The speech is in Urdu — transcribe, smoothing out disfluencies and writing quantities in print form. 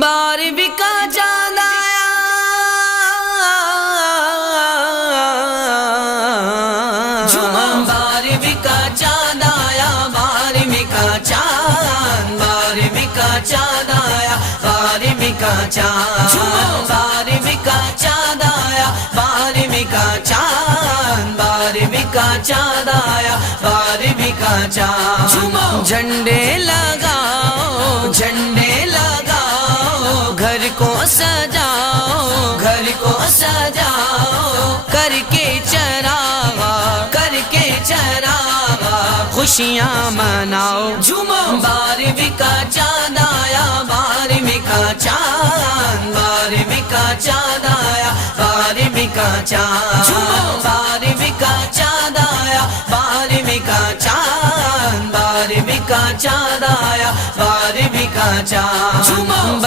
بارہویں کا چاند آیا، بارہویں کا چاند آیا، بارہویں کا چاند، بارہویں کا چاند آیا، بارہویں کا چاند، بارہویں کا چاند آیا، بارہویں کا چاند، بارہویں کا چاند آیا، بارہویں کا چاند۔ جھنڈے لگاؤ، جھنڈے لگاؤ، گھر کو سجاؤ، گھر کو سجاؤ، کر کے چراغا، کر کے چراغا، خوشیاں مناؤ۔ بارہویں کا چاند آیا، بارہویں کا چاند، بارہویں کا چاند آیا، بارہویں کا چاند، بارہویں کا چاند آیا، بارہویں کا چاند، بارہویں کا چاند آیا، بارہویں کا چاند۔